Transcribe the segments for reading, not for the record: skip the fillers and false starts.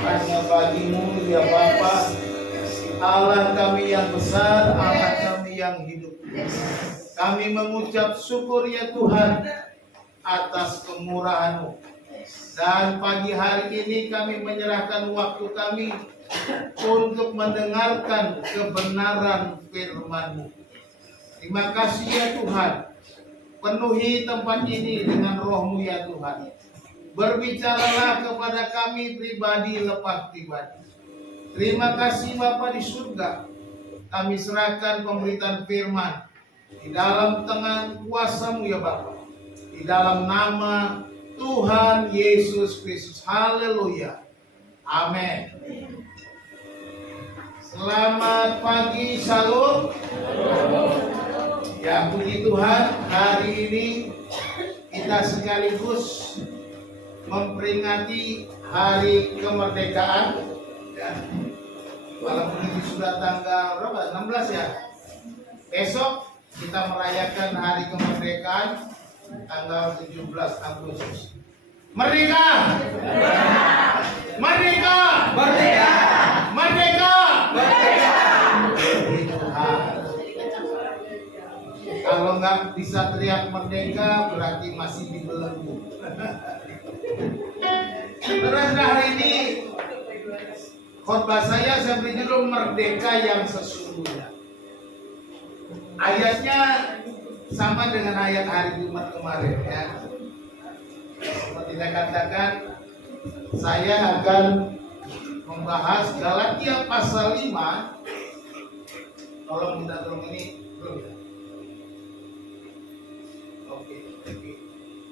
hanya bagimu ya Bapa, Allah kami yang besar, Allah kami yang hidup. Kami mengucap syukur ya Tuhan atas kemurahan-Mu. Dan pagi hari ini kami menyerahkan waktu kami untuk mendengarkan kebenaran firman-Mu. Terima kasih ya Tuhan. Penuhi tempat ini dengan roh-Mu ya Tuhan. Berbicaralah kepada kami pribadi lepas pribadi. Terima kasih Bapa di surga. Kami serahkan pemberitaan firman di dalam tangan kuasa-Mu ya Bapa. Di dalam nama Tuhan Yesus Kristus. Haleluya. Amin. Selamat pagi, Shalom. Ya puji Tuhan, hari ini kita sekaligus memperingati hari kemerdekaan. Ya. Walaupun ini sudah tanggal berapa? 16 ya. Besok kita merayakan hari kemerdekaan tanggal 17 Agustus. Merdeka! Merdeka! Merdeka! Merdeka! Merdeka! Kalau nggak bisa teriak merdeka berarti masih dibelenggu. Terus hari ini khotbah saya beri judul Merdeka yang Sesungguhnya. Ayatnya sama dengan ayat hari Jumat kemarin ya. Seperti saya katakan, saya akan membahas Galatia pasal 5. Tolong minta tolong ini belum ya? Oke.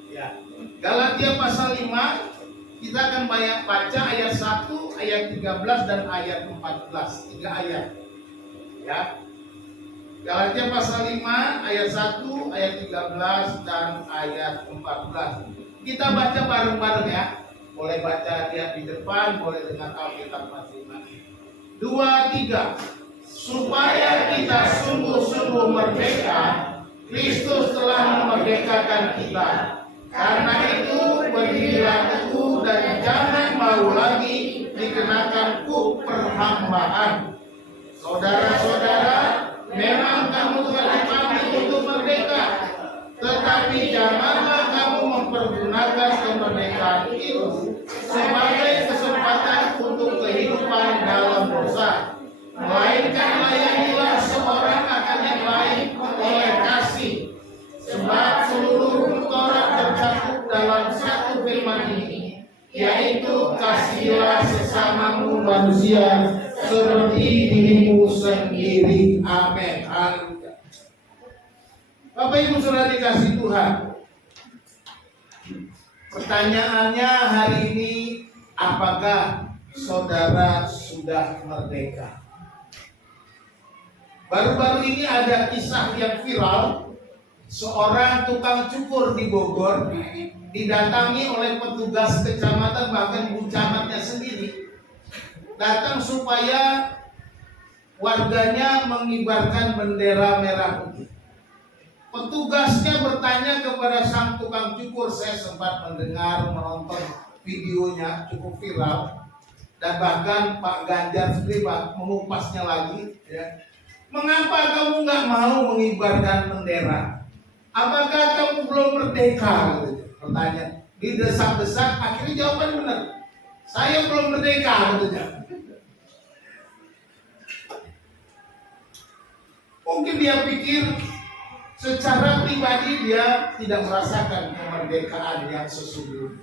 Ya. Galatia pasal 5 kita akan baca ayat 1, ayat 13 dan ayat 14. 3 ayat. Ya. Galatia pasal 5 ayat 1, ayat 13 dan ayat 14. Kita baca bareng-bareng ya. Boleh baca lihat di depan, boleh dengan Alkitab masing-masing. 2, 3. Supaya kita sungguh-sungguh merdeka, Kristus telah memerdekakan kita. Karena itu berdirilah teguh dan jangan mau lagi dikenakan kuk perhambaan. Saudara-saudara, memang kamu telah dipanggil untuk merdeka, tetapi janganlah kamu mempergunakan kemerdekaan itu sebagai kesempatan untuk kehidupan dalam dosa, melainkan layanilah seorang akan yang lain oleh kasih. Sebab seluruh Taurat tercakup dalam satu firman ini, yaitu kasihilah sesamamu manusia seperti dirimu sendiri. Amin. Haleluya. Bapak Ibu Saudara dikasih Tuhan. Pertanyaannya hari ini, apakah saudara sudah merdeka? Baru-baru ini ada kisah yang viral. Seorang tukang cukur di Bogor didatangi oleh petugas kecamatan, bahkan ibu camatnya sendiri datang supaya warganya mengibarkan bendera merah putih. Petugasnya bertanya kepada sang tukang cukur, saya sempat menonton videonya, cukup viral, dan bahkan Pak Ganjar sendiri mengupasnya lagi ya. Mengapa kamu nggak mau mengibarkan bendera? Apakah kamu belum merdeka? Pertanyaan. Didesak-desak, akhirnya jawaban benar. Saya belum merdeka, katanya. Mungkin dia pikir secara pribadi dia tidak merasakan kemerdekaan yang sesungguhnya.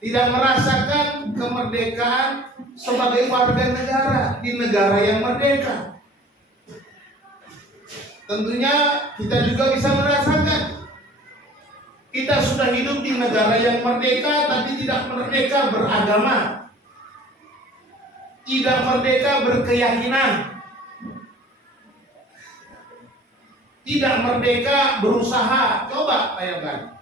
Tidak merasakan kemerdekaan sebagai warga negara di negara yang merdeka. Tentunya kita juga bisa merasakan kita sudah hidup di negara yang merdeka, tapi tidak merdeka beragama, tidak merdeka berkeyakinan, tidak merdeka berusaha. Coba bayangkan,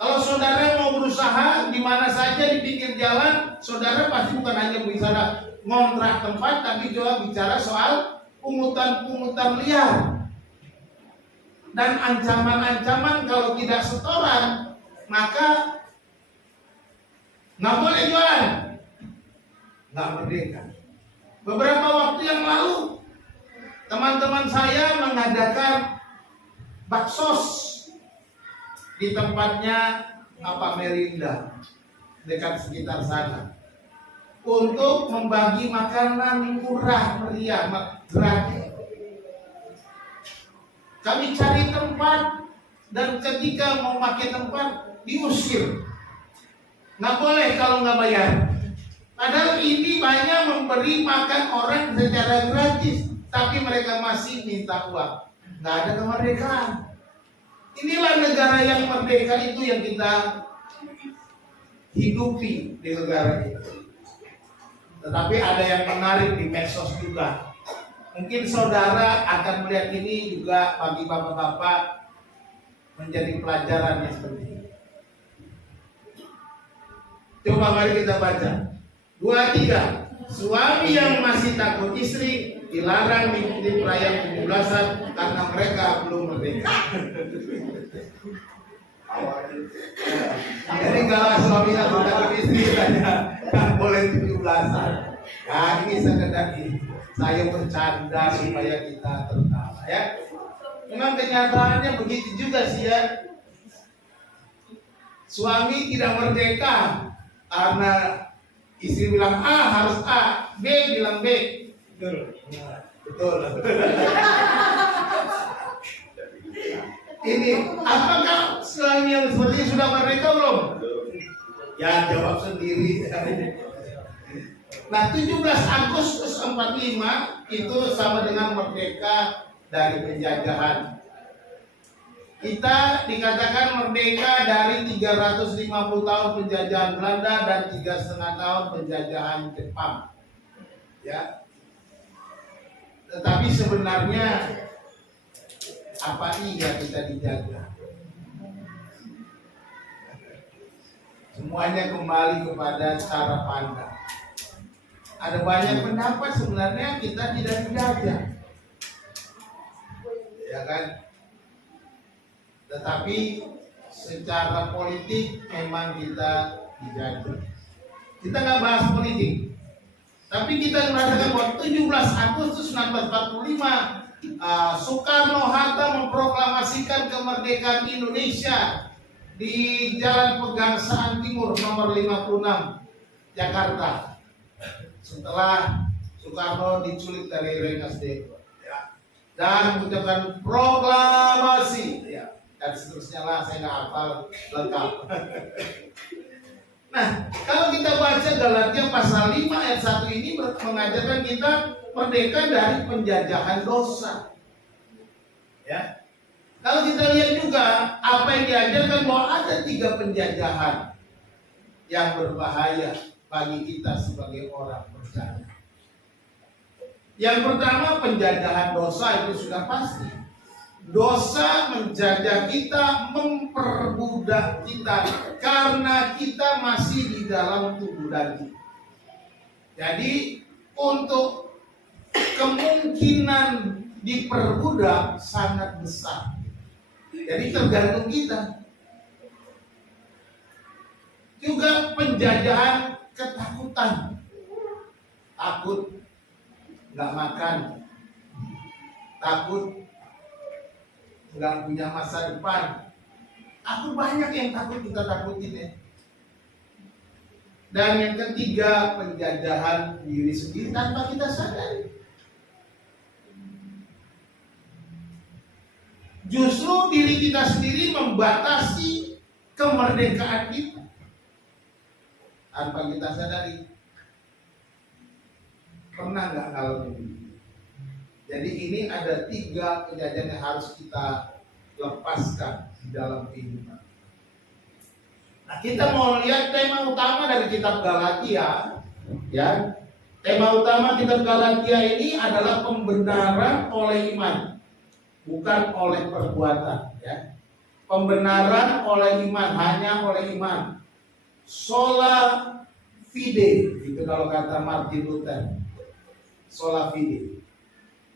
kalau saudara mau berusaha di mana saja di pinggir jalan, saudara pasti bukan hanya bicara ngontrak tempat, tapi juga bicara soal pungutan-pungutan liar. Dan ancaman-ancaman kalau tidak setoran, maka nggak boleh jualan. nggak merdeka. Beberapa waktu yang lalu teman-teman saya mengadakan baksos di tempatnya Merinda dekat sekitar sana untuk membagi makanan murah meriah gratis. Kami cari tempat dan ketika mau pakai tempat diusir, nggak boleh kalau nggak bayar. Padahal ini banyak memberi makan orang secara gratis, tapi mereka masih minta uang. Nggak ada kemerdekaan. Inilah negara yang merdeka itu yang kita hidupi di negara kita. Tetapi ada yang menarik di medsos juga. Mungkin saudara akan melihat ini juga bagi bapak-bapak menjadi pelajaran yang seperti ini. Coba mari kita baca. 2, 3. Suami yang masih takut istri dilarang mengikuti perayaan 17-an karena mereka belum merdeka. Jadi kalau suaminya sudah takut istri nggak boleh 17-an. Nah, ini sekedar ini. Saya bercanda supaya kita tertawa ya. Memang kenyataannya begitu juga sih ya. Suami tidak merdeka karena istri bilang A harus A, B bilang B. Betul. Betul. Ini apakah suami yang seperti ini sudah merdeka belum? Ya jawab sendiri. Nah 17 Agustus 45 itu sama dengan merdeka dari penjajahan. Kita dikatakan merdeka dari 350 tahun penjajahan Belanda dan 3,5 tahun penjajahan Jepang. Ya. Tetapi sebenarnya apa iya kita dijaga? Semuanya kembali kepada cara pandang. Ada banyak pendapat sebenarnya kita tidak dijajah, ya kan? Tetapi secara politik memang kita dijajah. Kita nggak bahas politik, tapi kita merasakan bahwa 17 Agustus 1945 Soekarno-Hatta memproklamasikan kemerdekaan Indonesia di Jalan Pegangsaan Timur nomor 56 Jakarta. Setelah Soekarno diculik dari Rengas Dengklok, ya, dan mengucapkan proklamasi, ya, dan seterusnya lah, saya nggak hafal lengkap. Nah, kalau kita baca Galatia pasal 5 ayat 1 ini mengajarkan kita merdeka dari penjajahan dosa. Ya, kalau kita lihat juga apa yang diajarkan bahwa ada 3 penjajahan yang berbahaya bagi kita sebagai orang percaya. Yang pertama penjajahan dosa itu sudah pasti. Dosa menjajah kita, memperbudak kita karena kita masih di dalam tubuh daging. Jadi untuk kemungkinan diperbudak sangat besar. Jadi tergantung kita. Juga penjajahan ketakutan, takut nggak makan, takut nggak punya masa depan. Aku banyak yang takut kita takutin ya. Dan yang ketiga penjajahan diri sendiri tanpa kita sadari. Justru diri kita sendiri membatasi kemerdekaan kita tanpa kita sadari. Pernah nggak ngalamin ini? Jadi ini ada 3 kejadian yang harus kita lepaskan di dalam kehidupan. Nah, kita mau lihat tema utama dari kitab Galatia, ya. Tema utama kitab Galatia ini adalah pembenaran oleh iman, bukan oleh perbuatan, ya. Pembenaran oleh iman, hanya oleh iman. Sola fide, itu kalau kata Martin Luther. Sola fide,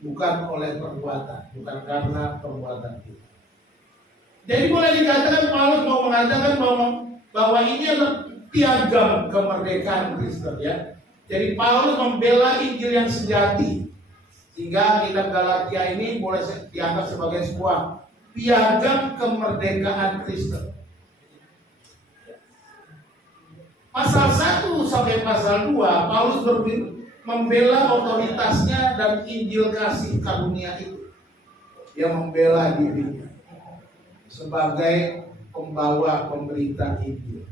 bukan oleh perbuatan, bukan karena perbuatan kita. Jadi boleh dikatakan Paulus mau mengatakan bahwa ini adalah piagam kemerdekaan Kristen, ya. Jadi Paulus membela Injil yang sejati, sehingga kitab Galatia ini boleh dianggap sebagai sebuah piagam kemerdekaan Kristen. Pasal 1 sampai pasal 2, Paulus membela otoritasnya dan Injil kasih karunia itu. Dia membela dirinya sebagai pembawa pemberita Injil.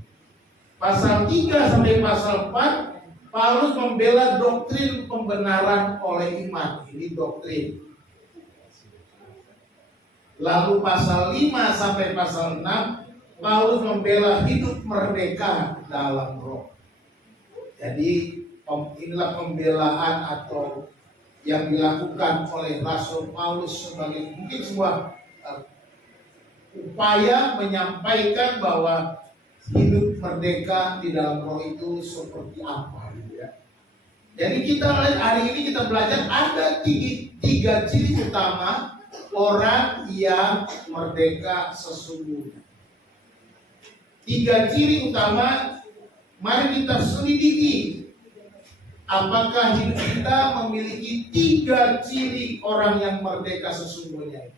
Pasal 3 sampai pasal 4, Paulus membela doktrin pembenaran oleh iman. Ini doktrin. Lalu pasal 5 sampai pasal 6, Paulus membela hidup merdeka dalam roh. Jadi inilah pembelaan atau yang dilakukan oleh Rasul Paulus sebagai mungkin sebuah upaya menyampaikan bahwa hidup merdeka di dalam roh itu seperti apa, ya. Jadi kita hari ini kita belajar ada tiga ciri utama orang yang merdeka sesungguhnya. 3 ciri utama, mari kita selidiki apakah hidup kita memiliki 3 ciri orang yang merdeka sesungguhnya.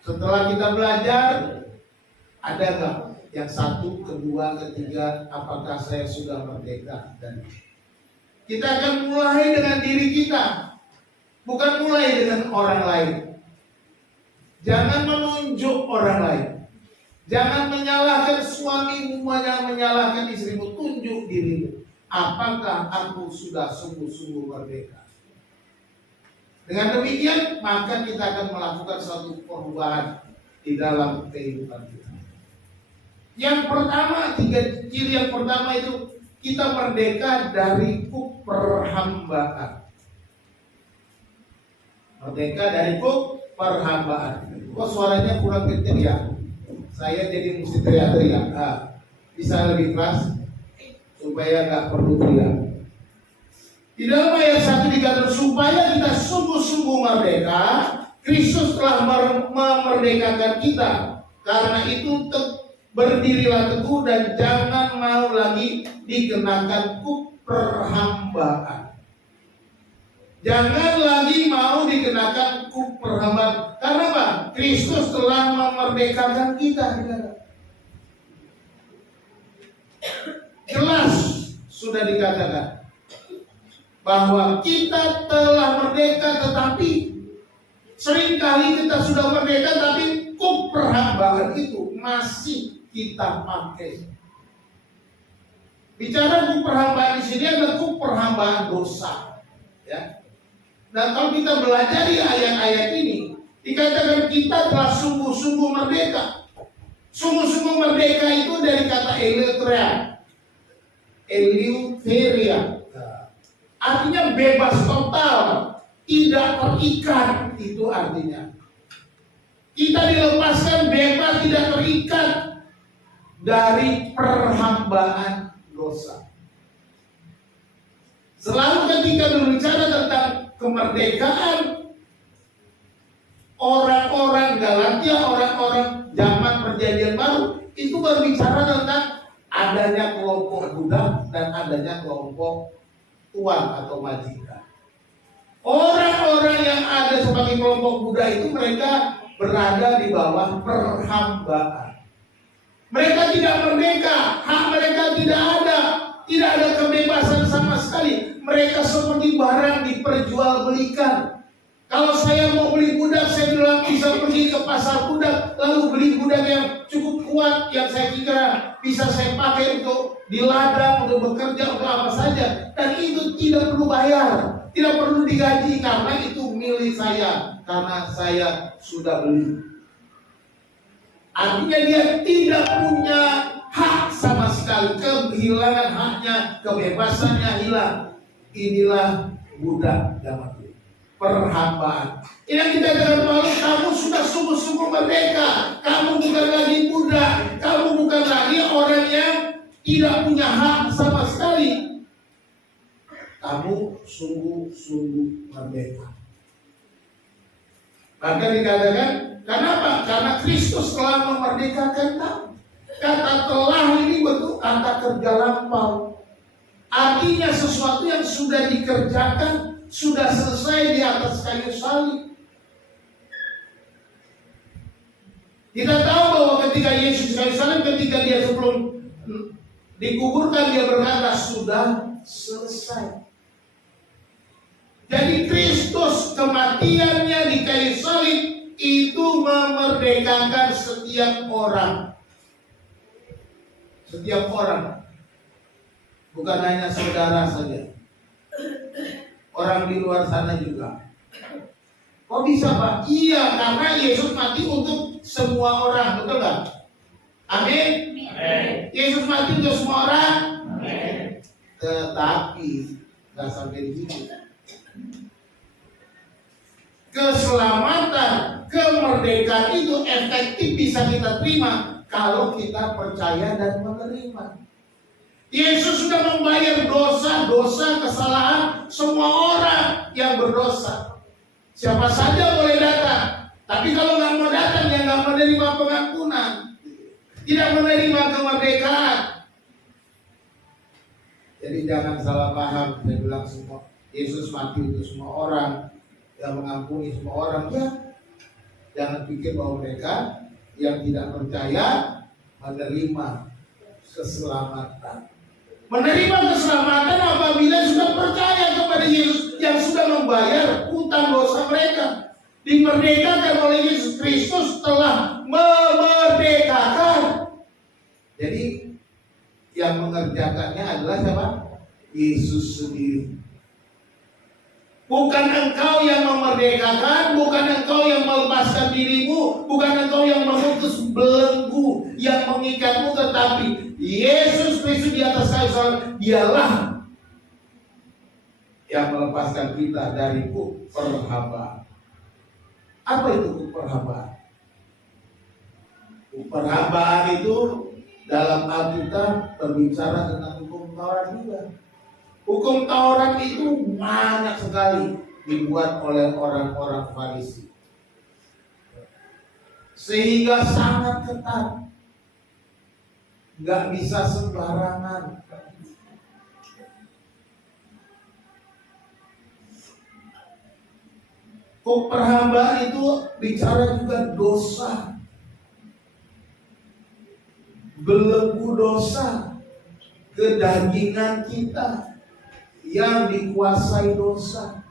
Setelah kita belajar, ada nggak yang 1, kedua, ketiga, apakah saya sudah merdeka? Dan kita akan mulai dengan diri kita, bukan mulai dengan orang lain. Jangan menunjuk orang lain. Jangan menyalahkan suamimu, jangan menyalahkan istrimu, tunjuk dirimu. Apakah aku sudah sungguh-sungguh merdeka? Dengan demikian, maka kita akan melakukan suatu perubahan di dalam kehidupan kita. Yang pertama, 3 ciri yang pertama itu, kita merdeka dari kuk perhambaan. Merdeka dari kuk perhambaan. Kok suaranya kurang kencang ya? Saya jadi mesti teriak-teriak. Bisa lebih keras supaya nggak perlu teriak. Di dalam ayat 1 dikatakan supaya kita sungguh-sungguh merdeka, Kristus telah memerdekakan kita. Karena itu berdirilah teguh dan jangan mau lagi dikenakan kuk perhambaan. Jangan lagi mau dikenakan kuk perhambaan. Karena apa? Kristus telah memerdekakan kita. Jelas sudah dikatakan bahwa kita telah merdeka, tetapi seringkali kita sudah merdeka, tapi kuk perhambaan itu masih kita pakai. Bicara kuk perhambaan di sini adalah kuk perhambaan dosa, ya. Dan kalau kita belajar di ayat-ayat ini, dikatakan kita telah sungguh-sungguh merdeka. Sungguh-sungguh merdeka itu dari kata eleutheria. Artinya bebas total, tidak terikat, itu artinya. Kita dilepaskan bebas, tidak terikat dari perhambaan dosa. Selalu ketika berbicara tentang kemerdekaan, orang-orang Galatia, orang-orang zaman perjanjian baru itu berbicara tentang adanya kelompok budak dan adanya kelompok tuan atau majikan. Orang-orang yang ada sebagai kelompok budak itu mereka berada di bawah perhambaan. Mereka tidak merdeka, hak mereka tidak ada kebebasan sama sekali. Mereka seperti barang diperjualbelikan. Kalau saya mau beli budak, saya bilang bisa pergi ke pasar budak, lalu beli budak yang cukup kuat, yang saya kira bisa saya pakai untuk di ladang, untuk bekerja, untuk apa saja. Dan itu tidak perlu bayar, tidak perlu digaji, karena itu milik saya, karena saya sudah beli. Artinya dia tidak punya hak sama sekali, kehilangan haknya, kebebasannya hilang. Inilah budak zaman dulu, perhambaan. Ini yang kita katakan bahwa kamu sudah sungguh-sungguh merdeka. Kamu bukan lagi budak, kamu bukan lagi orang yang tidak punya hak sama sekali. Kamu sungguh-sungguh merdeka. Maka dikatakan, kenapa? Karena Kristus telah memerdekakan kamu. Kata telah ini bentuk kata kerja lampau. Artinya sesuatu yang sudah dikerjakan, sudah selesai di atas kayu salib. Kita tahu bahwa ketika Yesus kayu salib, ketika dia sebelum dikuburkan, dia berkata sudah selesai. Jadi Kristus kematiannya di kayu salib itu memerdekakan setiap orang. Setiap orang. Bukan hanya saudara saja, orang di luar sana juga. Kok bisa, Pak? Iya, karena Yesus mati untuk semua orang, betul nggak? Amin. Yesus mati untuk semua orang. Amin. Tetapi nggak sampai di situ. Keselamatan, kemerdekaan itu efektif bisa kita terima kalau kita percaya dan menerima. Yesus sudah membayar dosa-dosa kesalahan semua orang yang berdosa. Siapa saja boleh datang. Tapi kalau nggak mau datang, ya nggak menerima pengampunan, tidak menerima kemerdekaan. Jadi jangan salah paham. Saya bilang semua Yesus mati untuk semua orang, yang mengampuni semua orang. Ya, jangan pikir bahwa mereka yang tidak percaya menerima keselamatan. Menerima keselamatan apabila sudah percaya kepada Yesus yang sudah membayar utang dosa mereka. Dimerdekakan oleh Yesus Kristus, telah memerdekakan. Jadi yang mengerjakannya adalah siapa? Yesus sendiri. Bukan engkau yang memerdekakan, bukan engkau yang melepaskan dirimu, bukan engkau yang memutus belenggu yang mengikatmu, tetapi Yesus Kristus di atas kayu salib, dialah yang melepaskan kita dari perhambaan. Apa itu perhambaan? Perhambaan itu dalam Alkitab berbicara tentang hukum Taurat juga. Hukum Taurat itu banyak sekali dibuat oleh orang-orang Farisi, sehingga sangat ketat, nggak bisa sembarangan. Perhambaan itu bicara juga dosa, belenggu dosa, kedagingan kita yang dikuasai dosa.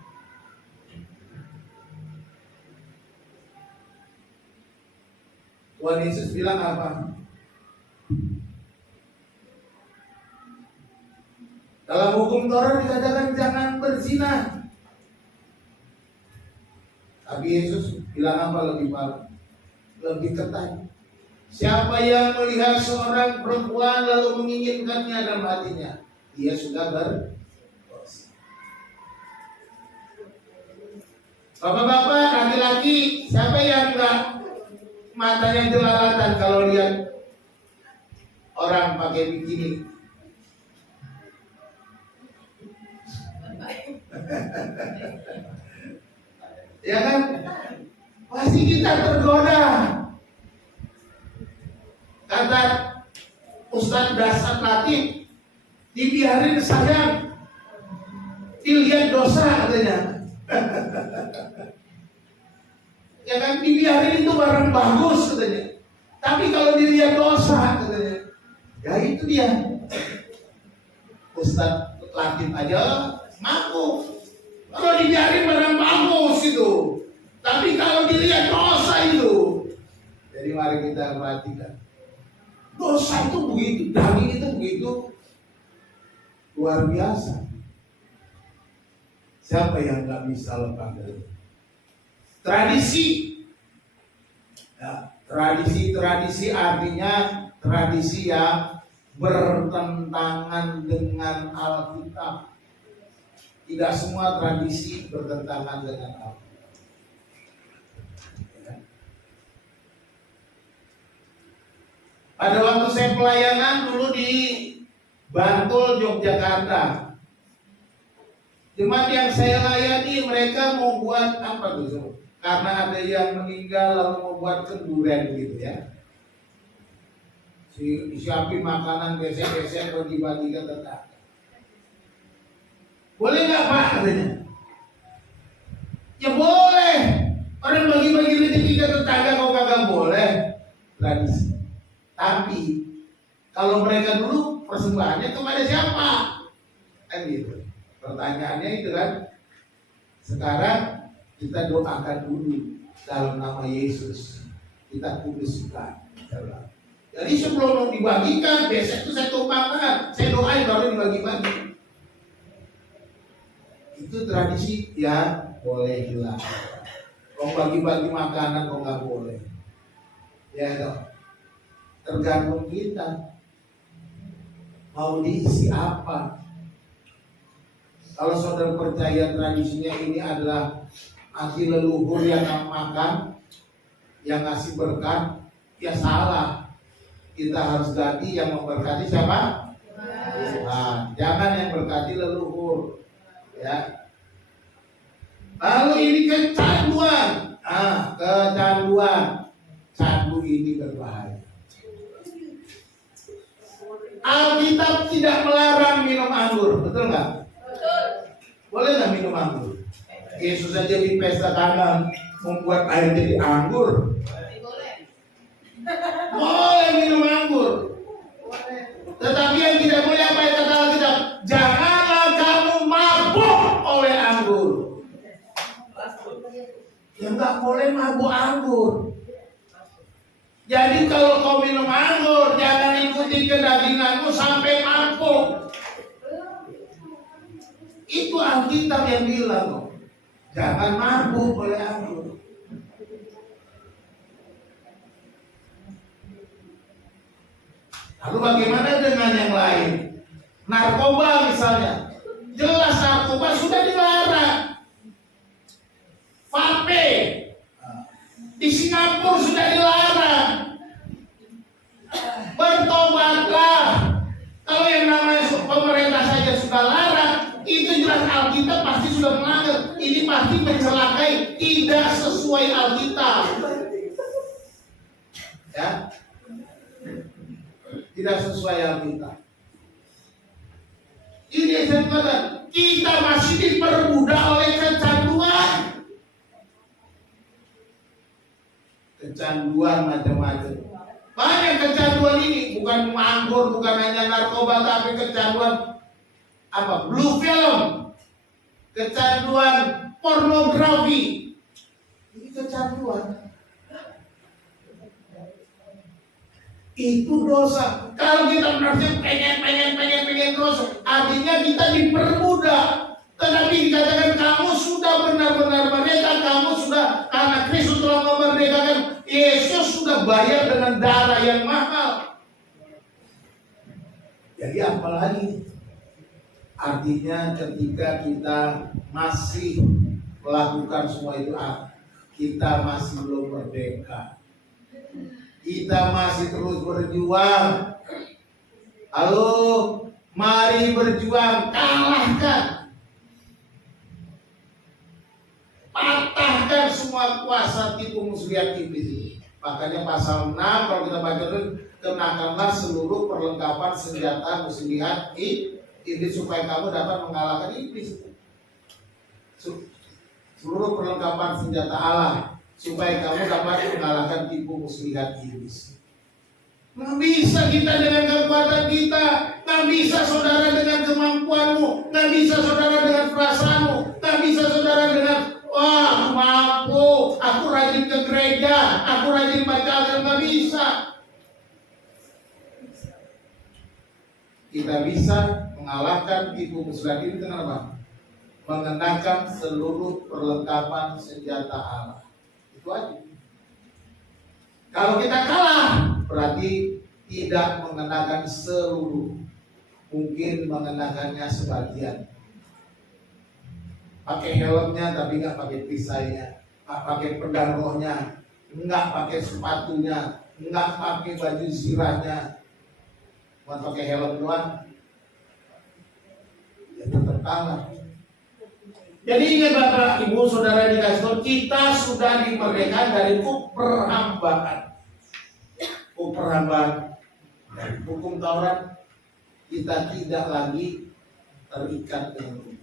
Tuhan Yesus bilang apa? Dalam hukum Taurat dikatakan jangan berzina. Tapi Yesus bilang apa lebih ketat? Siapa yang melihat seorang perempuan lalu menginginkannya dalam hatinya, dia sudah berdosa. Bapak-bapak, laki-laki, siapa yang enggak matanya jelalatan kalau lihat orang pakai bikini? Ya kan? Pasti kita tergoda. Kata Ustadz Dasar Latif, dibiarin sayang, dilihat dosa katanya. Ya kan, dibiarin itu barang bagus katanya. Tapi kalau dilihat dosa katanya, ya itu dia. Ustadz Latif aja mampu. Kalau dibiarin barang bagus itu, tapi kalau dilihat dosa itu. Jadi mari kita perhatikan. Dosa itu begitu, daging itu begitu luar biasa. Siapa yang nggak bisa lepas dari itu? Tradisi. Ya, tradisi artinya tradisi yang bertentangan dengan Alkitab. Tidak semua tradisi bertentangan dengan Alkitab. Ya. Pada waktu saya pelayanan dulu di Bantul, Yogyakarta, jemaat yang saya layani mereka mau buat apa gitu? Karena ada yang meninggal lalu mau buat kenduren gitu ya. Siapin makanan besek-besek bagi-bagikan tetangga. Boleh nggak Pak? Katanya. Ya boleh. Orang bagi-bagi rezeki ke tetangga kok kagak boleh. Tradisi. Tapi kalau mereka dulu persembahannya kepada siapa? Kan gitu. Pertanyaannya itu kan. Sekarang kita doakan dulu dalam nama Yesus. Kita kuduskan. Jadi sebelum dibagikan, besok itu saya tumpahkan, saya doain baru dibagi-bagi. Itu tradisi yang boleh hilang. Kalau bagi-bagi makanan kok nggak boleh. Ya dong. Tergantung kita mau diisi apa. Kalau saudara percaya tradisinya ini adalah ngasih leluhur yang makan, yang ngasih berkat, ya salah. Kita harus ganti yang memberkati siapa? Tuhan. Jangan yang berkati leluhur. Ya. Lalu ini kecanduan. Kecanduan. Candu ini berbahaya. Alkitab tidak melarang minum anggur, betul nggak? Betul. Boleh nggak minum anggur? Yesus saja di pesta Kana membuat air jadi anggur. Boleh. Boleh minum anggur. Tetapi yang tidak boleh apa yang kata Alkitab? Janganlah kamu mabuk oleh anggur. Ya nggak boleh mabuk anggur. Jadi kalau kau minum anggur, jangan ikuti kedaginganmu sampai mabuk. Itu Alkitab yang bilang kok. Jangan mabuk oleh anggur. Lalu bagaimana dengan yang lain? Narkoba misalnya. Jelas narkoba sudah dilarang. Vape di Singapura sudah dilarang. Bertobatlah. Kalau yang namanya pemerintah saja sudah larang, itu jelas Alkitab pasti sudah melanggar. Ini pasti mencelakai, tidak sesuai Alkitab. Ya, tidak sesuai Alkitab. Ini yang saya katakan, kita masih diperbudak oleh kecanduan. Kecanduan macam-macam. Banyak kecanduan ini, bukan anggur, bukan hanya narkoba, tapi kecanduan apa? Blue film, kecanduan pornografi. Ini kecanduan. Itu dosa. Kalau kita merasa pengen terus, artinya kita diperbudak. Tetapi dikatakan kamu sudah benar-benar merdeka, kamu sudah, karena Kristus telah memerdekakan, Yesus sudah bayar dengan darah yang mahal. Jadi apa lagi? Artinya ketika kita masih melakukan semua itu, kita masih belum merdeka. Kita masih terus berjuang. Halo, mari berjuang, kalahkan. Patahkan semua kuasa tipu muslihat iblis ini. Makanya pasal 6 kalau kita baca itu, kenakanlah seluruh perlengkapan senjata muslihat iblis supaya kamu dapat mengalahkan iblis. Seluruh perlengkapan senjata Allah supaya kamu dapat mengalahkan tipu muslihat iblis. Nggak bisa kita dengan kekuatan kita, nggak bisa saudara dengan kemampuanmu, nggak bisa saudara dengan perasaanmu, nggak bisa saudara dengan wah mampu, aku rajin ke gereja, aku rajin baca Alkitab, nggak bisa. Kita bisa mengalahkan tipu muslihat ini dengan apa? Mengenakan seluruh perlengkapan senjata Allah. Itu aja. Kalau kita kalah, berarti tidak mengenakan seluruh, mungkin mengenakannya sebagian. Pakai helmnya tapi nggak pakai perisainya, nggak pakai pedang rohnya, nggak pakai sepatunya, nggak pakai baju zirahnya, cuma pakai helm doang, ya tetap kalah. Jadi ingat Bapak, Ibu, Saudara dikasih Tuhan, kita sudah dimerdekakan dari perhambaan. Perhambaan dari hukum Taurat, kita tidak lagi terikat dengan hukum.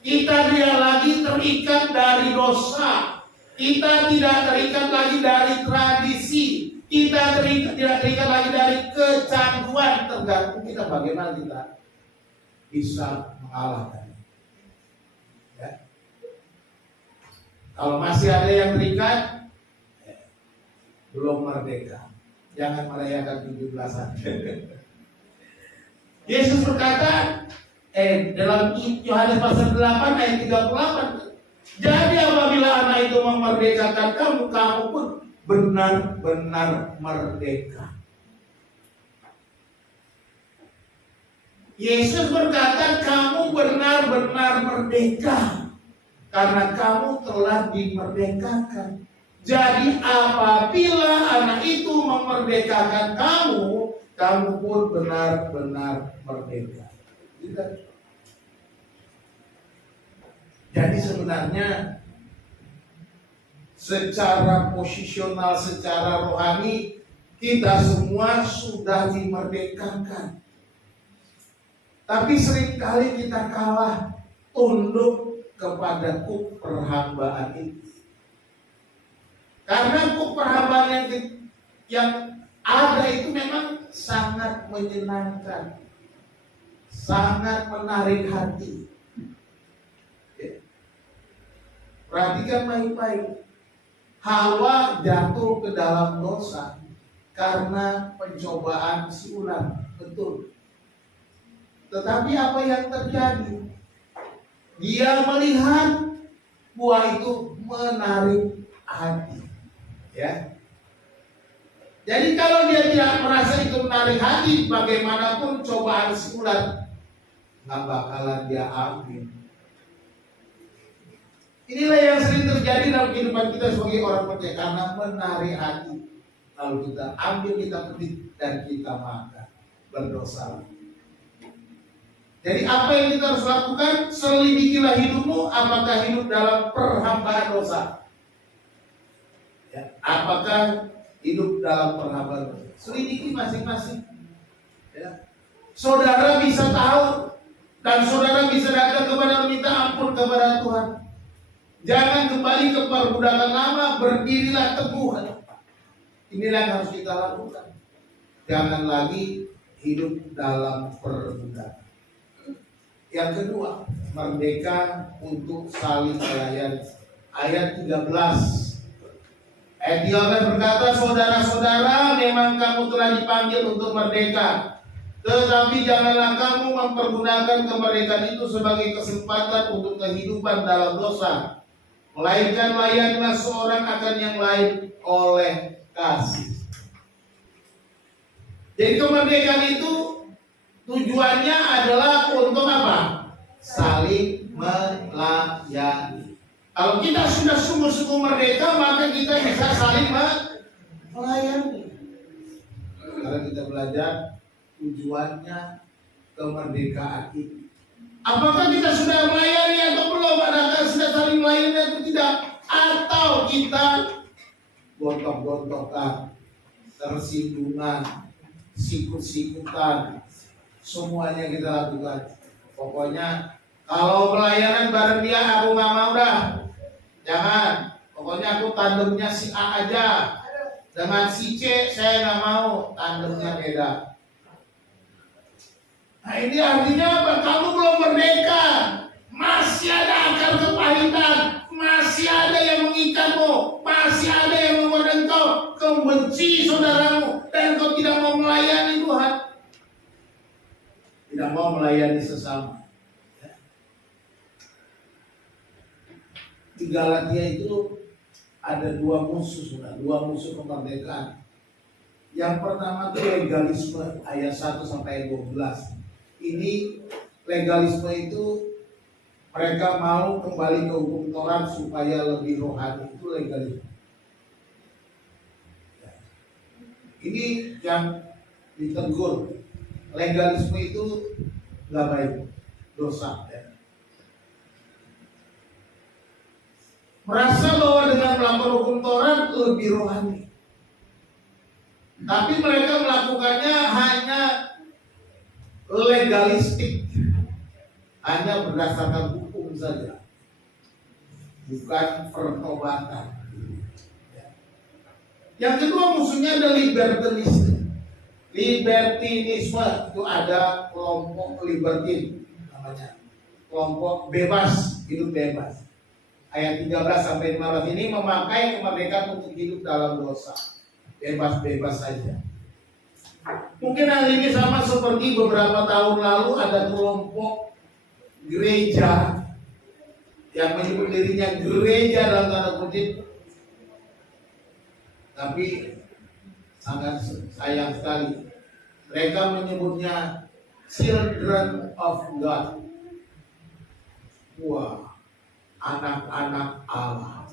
Kita tidak lagi terikat dari dosa. Kita tidak terikat lagi dari tradisi. Kita tidak terikat lagi dari kecanduan. Tergantung kita bagaimana kita bisa mengalahkannya. Ya. Kalau masih ada yang terikat, belum merdeka. Jangan merayakan 17-an. Yesus berkata, dalam Yohanes pasal 8 ayat 38, jadi apabila anak itu memerdekakan kamu, kamu pun benar-benar merdeka. Yesus berkata, kamu benar-benar merdeka karena kamu telah dimerdekakan. Jadi apabila anak itu memerdekakan kamu, kamu pun benar-benar merdeka. Jadi sebenarnya secara posisional, secara rohani, kita semua sudah dimerdekakan. Tapi seringkali kita kalah tunduk kepada kuk perhambaan itu. Karena kuk perhambaan yang ada itu memang sangat menyenangkan, sangat menarik hati. Perhatikan baik-baik. Hawa jatuh ke dalam dosa karena pencobaan si ular, betul. Tetapi apa yang terjadi? Dia melihat buah itu menarik hati. Ya. Jadi kalau dia tidak merasa itu menarik hati, bagaimanapun cobaan si ular, nggak bakalan dia ambil. Inilah yang sering terjadi dalam kehidupan kita sebagai orang percaya, karena menarik hati. Lalu kita ambil, kita petik, dan kita makan. Berdosa. Jadi apa yang kita harus lakukan? Selidikilah hidupmu, apakah hidup dalam perhambaan dosa. Ya, apakah hidup dalam perhambaan dosa? Selidiki masing-masing. Ya. Saudara bisa tahu, dan saudara bisa datang kepada meminta ampun kepada Tuhan. Jangan kembali ke perbudakan lama, berdirilah teguh. Inilah yang harus kita lakukan. Jangan lagi hidup dalam perbudakan. Yang kedua, merdeka untuk saling melayani. Ayat 13. Ayat 13 berkata, saudara-saudara, memang kamu telah dipanggil untuk merdeka. Tetapi janganlah kamu mempergunakan kemerdekaan itu sebagai kesempatan untuk kehidupan dalam dosa. Melainkan layanilah seorang akan yang lain oleh kasih. Jadi kemerdekaan itu tujuannya adalah untuk apa? Saling melayani. Kalau kita sudah sungguh-sungguh merdeka, maka kita bisa saling melayani. Sekarang kita belajar tujuannya kemerdekaan itu. Apakah kita sudah melayani atau belum? Adakah sudah saling melayani atau tidak? Atau kita gontok-gontokan, tersinggungan, sikut-sikutan, semuanya kita lakukan. Pokoknya kalau pelayanan bareng dia aku nggak mau dah. Jangan. Pokoknya aku tandemnya si A aja. Dengan si C saya nggak mau, tandemnya beda. Nah ini artinya apa? Kamu belum merdeka. Masih ada akar kepahitan. Masih ada yang mengikatmu. Masih ada yang membuat engkau membenci saudaramu. Dan engkau tidak mau melayani Tuhan. Tidak mau melayani sesama. Di Galatia itu ada dua musuh kemerdekaan. Yang pertama itu legalisme ayat 1 sampai 12. Ini legalisme itu mereka mau kembali ke hukum Taurat supaya lebih rohani. Itu legalisme. Ini yang ditegur. Legalisme itu nggak baik, dosa. Ya. Merasa bahwa dengan melakukan hukum Taurat lebih rohani. Tapi mereka melakukannya hanya legalistik, hanya berdasarkan hukum. hukum saja, bukan pertobatan. Yang kedua musuhnya ada libertinisme. Libertinisme itu ada kelompok libertin namanya, kelompok bebas, hidup bebas. Ayat 13 sampai 15 ini memakai kemerdekaan untuk hidup dalam dosa, bebas-bebas saja. Mungkin hal ini sama seperti beberapa tahun lalu ada kelompok gereja yang menyebut dirinya gereja dalam tanda kutip, tapi sangat sayang sekali mereka menyebutnya Children of God. Wah, anak-anak Allah.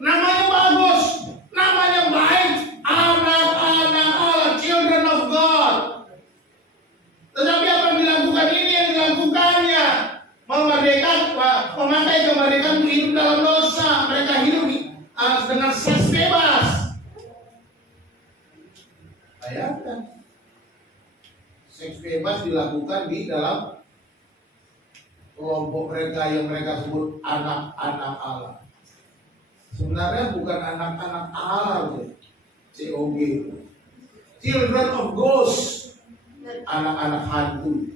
Namanya bagus, namanya baik, anak-anak Allah, Children of God. Tetapi apa yang dilakukan ini, yang dilakukannya memakai kemerdekaan untuk hidup dalam dosa. Mereka hidup dengan seks bebas. Bayangkan, seks bebas dilakukan di dalam kelompok mereka yang mereka sebut anak-anak Allah. Sebenarnya bukan anak-anak Allah, COG, Children of Ghost, anak-anak hantu,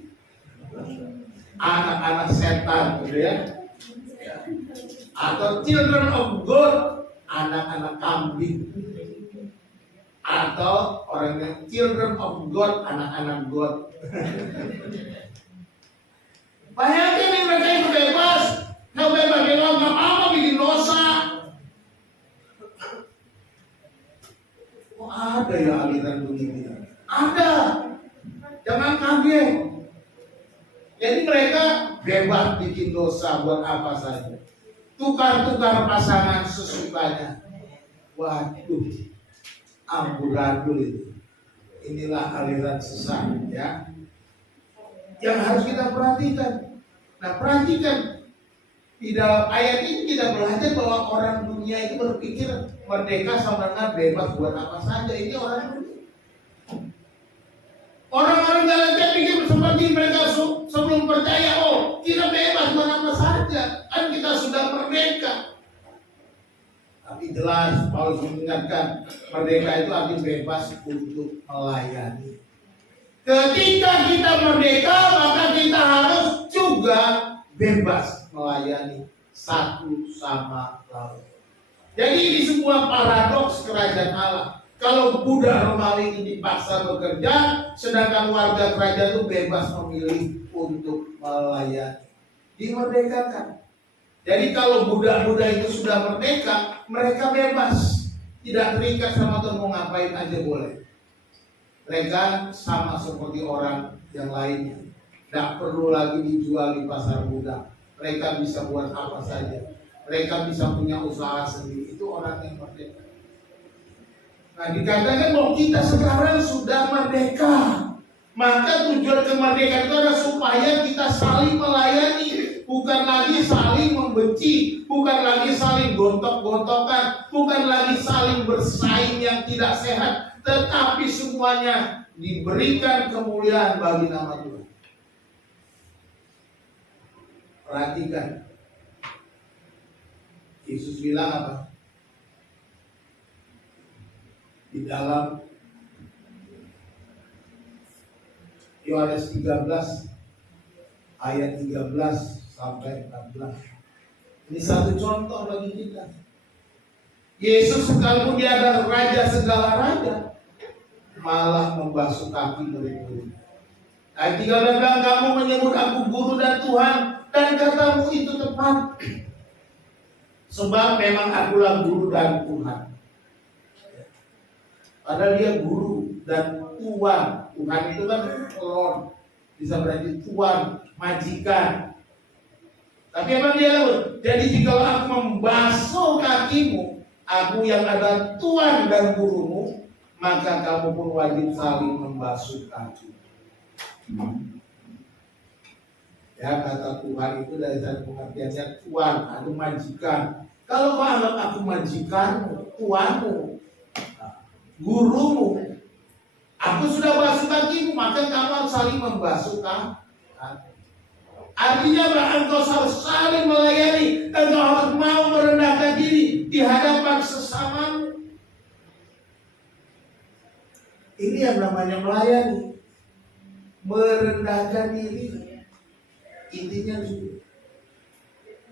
anak-anak setan, gitu ya. Atau Children of God, anak-anak kambing. Atau orang yang Children of God, anak-anak God. Bayangkan nih, mereka itu bebas, nggak bebas, nggak apa bikin dosa. Oh, ada ya aliran begini? Ada, jangan kaget. Jadi mereka bebas bikin dosa buat apa saja, tukar-tukar pasangan sesukanya. Waduh, amburadul itu. Inilah aliran sesat, ya, yang harus kita perhatikan. Nah, perhatikan di dalam ayat ini kita belajar bahwa orang dunia itu berpikir merdeka sama dengan bebas buat apa saja. Ini orang dunia. Orang-orang Galatia pikir seperti mereka sebelum percaya, oh kita bebas buat apa saja, kan kita sudah merdeka. Tapi jelas Paulus mengingatkan merdeka itu artinya bebas untuk melayani. Ketika kita merdeka, maka kita harus juga bebas melayani satu sama lain. Jadi ini sebuah paradoks kerajaan Allah. Kalau budak Romawi ini dipaksa bekerja, sedangkan warga kerajaan itu bebas memilih untuk melayani. Dimerdekakan. Jadi kalau budak-budak itu sudah merdeka, mereka bebas, tidak terikat sama Tuhan, mau ngapain aja boleh. Mereka sama seperti orang yang lainnya, tidak perlu lagi dijual di pasar budak. Mereka bisa buat apa saja, mereka bisa punya usaha sendiri. Itu orang yang merdeka. Nah, dikatakan bahwa kita sekarang sudah merdeka. Maka tujuan kemerdekaan itu adalah supaya kita saling melayani, bukan lagi saling membenci, bukan lagi saling gontok-gontokan, bukan lagi saling bersaing yang tidak sehat, tetapi semuanya diberikan kemuliaan bagi nama Tuhan. Perhatikan, Yesus bilang apa? Di dalam Yohanes 13 ayat 13 sampai 14. Ini satu contoh bagi kita. Yesus sekalipun dia adalah raja segala raja, malah membasuh kaki murid-murid. Ayat 13 bilang, kamu menyebut aku guru dan Tuhan, dan katamu itu tepat. Sebab memang akulah guru dan Tuhan. Padahal dia guru dan Tuhan. Tuhan itu kan Lord, bisa berarti Tuhan, majikan. Tapi apa dia lakukan? Jadi jika aku membasuh kakimu, aku yang adalah Tuhan dan gurumu, maka kamu pun wajib saling membasuh kaki. Ya, kata Tuhan itu dari satu pengertiannya Tuhan, aku majikan. Kalau kau anggap aku majikanmu, Tuhanmu, gurumu, aku sudah basuh kakimu, maka kamu harus saling membasuh kaki. Artinya bahwa engkau harus saling namanya melayani, merendahkan diri. Intinya itu.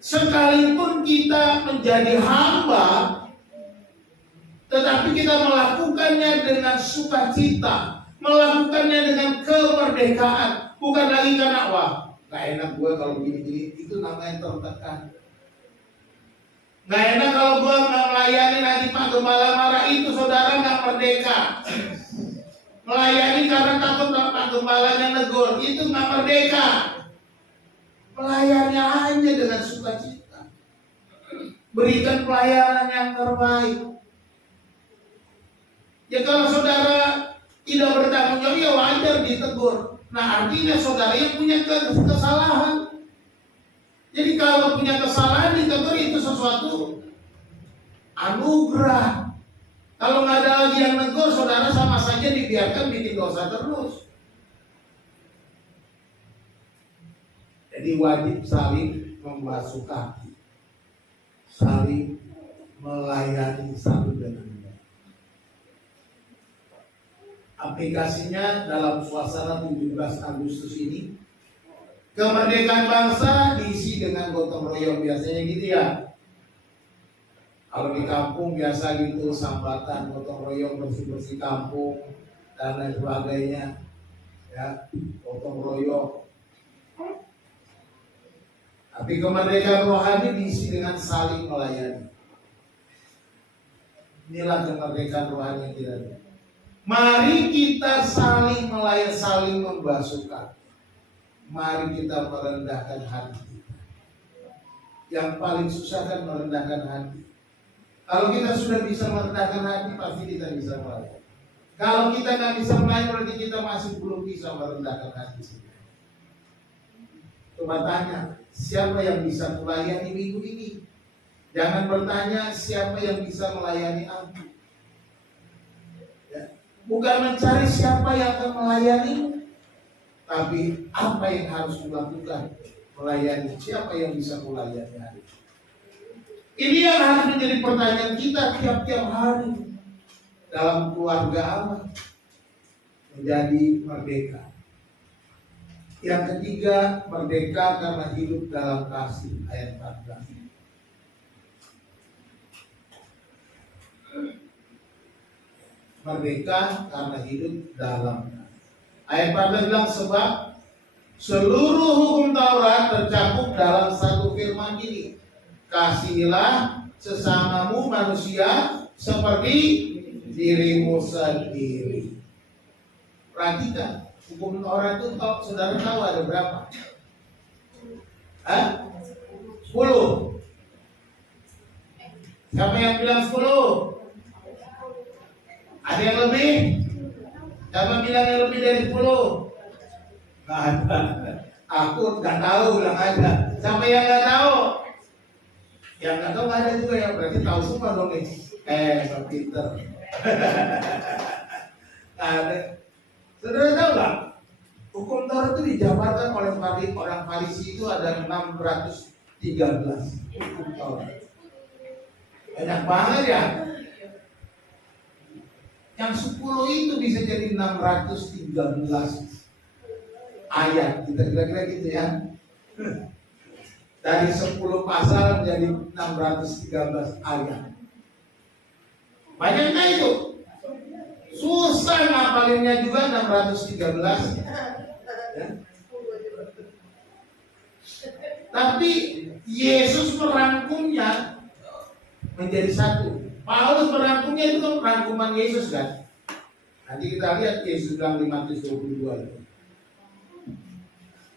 Sekalipun kita menjadi hamba, tetapi kita melakukannya dengan sukacita, melakukannya dengan kemerdekaan, bukan lagi karena wah, gak enak gue kalau gini-gini. Itu namanya tertekan. Gak enak kalau gue gak melayani, nanti Pak Gembala marah. Itu saudara gak merdeka. Melayani karena takut Pak Gembalanya negur, itu gak merdeka. Melayani hanya dengan sukacita, berikan pelayanan yang terbaik. Ya kalau saudara tidak bertanggung jawab, ya wajar ditegur. Nah artinya saudara yang punya kesalahan. Jadi kalau punya kesalahan ditegur, itu sesuatu anugerah. Kalau nggak ada lagi yang negur, saudara sama saja dibiarkan bikin dosa terus. Jadi wajib saling membasuh kaki, saling melayani satu dengan lain. Aplikasinya dalam suasana 17 Agustus ini, kemerdekaan bangsa diisi dengan gotong royong, biasanya gitu ya. Kalau di kampung biasa gitu, sambatan, gotong royong, bersih-bersih kampung dan lain sebagainya, ya, gotong royong. Tapi kemerdekaan rohani diisi dengan saling melayani. Inilah kemerdekaan rohani yang kita ada. Mari kita saling melayani, saling membasuh kaki. Mari kita merendahkan hati kita. Yang paling susah kan merendahkan hati. Kalau kita sudah bisa merendahkan hati, pasti kita bisa melayani. Kalau kita nggak bisa melayani, berarti kita masih belum bisa merendahkan hati. Coba tanya, siapa yang bisa melayani minggu ini? Jangan bertanya siapa yang bisa melayani aku. Ya. Bukan mencari siapa yang akan melayani, tapi apa yang harus dilakukan melayani. Siapa yang bisa melayani hari. Ini yang harus menjadi pertanyaan kita tiap-tiap hari dalam keluarga Allah, menjadi merdeka. Yang ketiga, merdeka karena hidup dalam kasih, ayat 14. Merdeka karena hidup dalam kasih. Ayat 14 bilang, sebab seluruh hukum Taurat tercakup dalam satu firman ini. Kasihilah sesamamu manusia seperti dirimu sendiri. Perhatikan, hukum Taurat itu saudara tahu ada berapa? 10. Siapa yang bilang 10? Ada yang lebih? Siapa bilang yang lebih dari 10? Nggak ada. Aku nggak tahu, bilang ada. Siapa yang nggak tahu? Yang nggak tahu nggak ada juga, yang berarti tahu semua dong nih. Pak Peter. Ada. Saudara tahu nggak? Hukum Taurat itu dijabarkan oleh orang Farisi itu ada 613 hukum Taurat. Banyak banget ya. Yang 10 itu bisa jadi 613 ayat. Kita kira-kira gitu ya. Dari 10 pasal menjadi 613 ayat. Banyaknya itu. Susah ngapalinnya juga 613. Ya. Tapi Yesus merangkumnya menjadi satu. Paulus merangkumnya itu kan rangkuman Yesus kan. Nanti kita lihat Yesus bilang di Matius 22.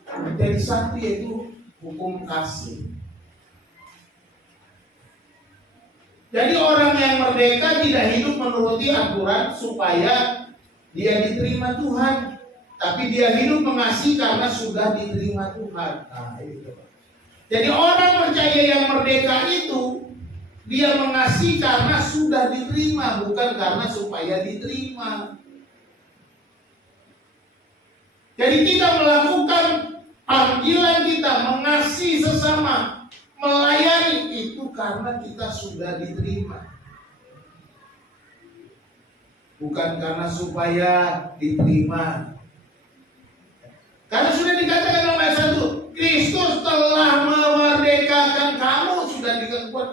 Menjadi satu, yaitu hukum kasih. Jadi orang yang merdeka tidak hidup menuruti aturan supaya dia diterima Tuhan, tapi dia hidup mengasihi karena sudah diterima Tuhan. Nah, itu. Jadi orang percaya yang merdeka itu dia mengasihi karena sudah diterima, bukan karena supaya diterima. Jadi kita melakukan panggilan kita mengasihi sesama, melayani itu karena kita sudah diterima. bukan karena supaya diterima. Karena sudah dikatakan dalam ayat 1, Kristus telah memerdekakan kamu, sudah dikatakan.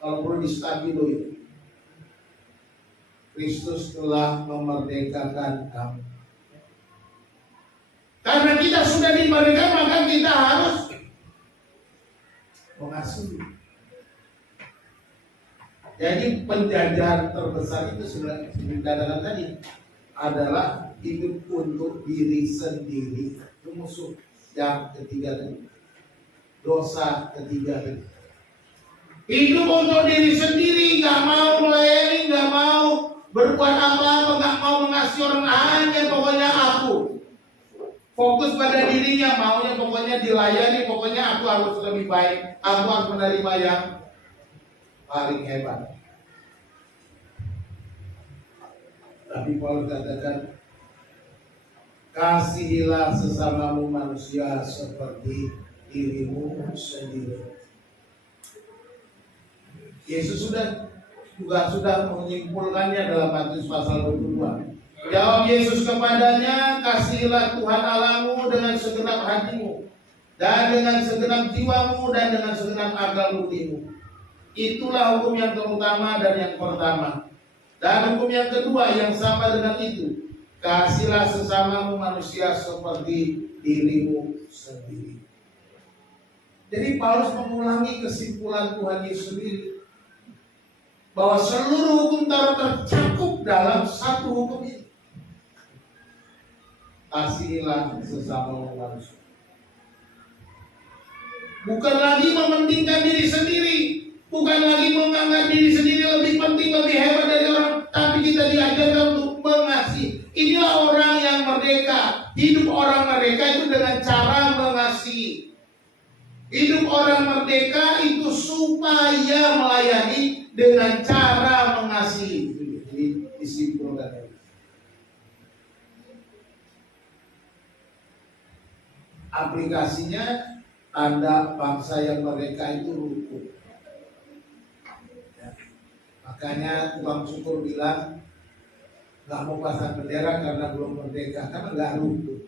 Kalau perlu distabilo itu. Kristus telah memerdekakan kamu. Karena kita sudah dimerdekakan, maka kita harus mengasihi. Jadi penjajahan terbesar itu sudah dikatakan tadi adalah hidup untuk diri sendiri. Itu musuh yang ketiga tadi. Dosa ketiga tadi. Hidup untuk diri sendiri, nggak mau melayani, nggak mau berbuat apa-apa, nggak mau mengasihi orang, hanya pokoknya aku. Fokus pada dirinya, maunya pokoknya dilayani, pokoknya aku harus lebih baik, aku harus menerima yang paling hebat. Tapi Paulus katakan, kasihilah sesamamu manusia seperti dirimu sendiri. Yesus sudah menyimpulkannya dalam Matius pasal 22. Jawab Yesus kepadanya, kasihilah Tuhan Allahmu dengan segenap hatimu, dan dengan segenap jiwamu, dan dengan segenap akal budimu. Itulah hukum yang terutama dan yang pertama. Dan hukum yang kedua yang sama dengan itu, kasihilah sesamamu manusia seperti dirimu sendiri. Jadi Paulus mengulangi kesimpulan Tuhan Yesus sendiri, bahwa seluruh hukum Taurat tercakup dalam satu hukum ini. Kasihilah sesama manusia. Bukan lagi mementingkan diri sendiri, bukan lagi menganggap diri sendiri lebih penting, lebih hebat dari orang, tapi kita diajarkan untuk mengasihi. Inilah orang yang merdeka. Hidup orang merdeka itu dengan cara mengasihi. Hidup orang merdeka itu supaya melayani dengan cara mengasihi. Jadi disimpulkan. Aplikasinya, tanda bangsa yang merdeka itu rukun. Ya. Makanya tukang syukur bilang nggak mau pasang bendera karena belum merdeka, karena nggak rukun.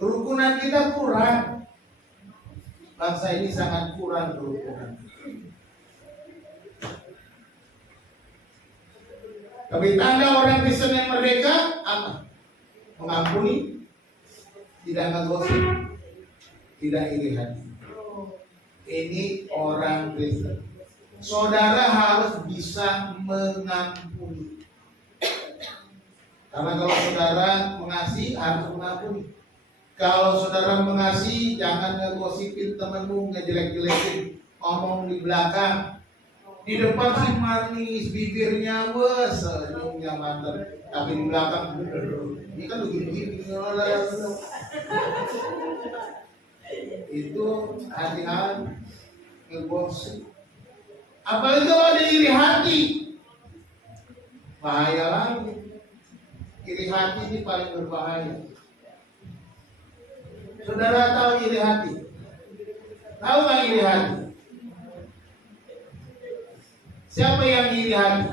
Kerukunan kita kurang. Bangsa ini sangat kurang kerukunan. Tapi tanda orang Kristen yang merdeka apa? Mengampuni, tidak ngegosip, tidak iri hati. Ini orang Kristen. Saudara harus bisa mengampuni. Karena kalau saudara mengasihi, harus mengampuni. Kalau saudara mengasihi, jangan ngegosipin temanmu, ngejelek-jelekin, ngomong di belakang. Di depan sih manis, bibirnya senyumnya mantap, tapi di belakang ini kan begini-begini. Itu hati-hati ngegosip. Apalagi kalau ada iri hati, bahaya lagi. Iri hati ini paling berbahaya. Saudara tahu iri hati? Tahu nggak iri hati? Siapa yang iri hati?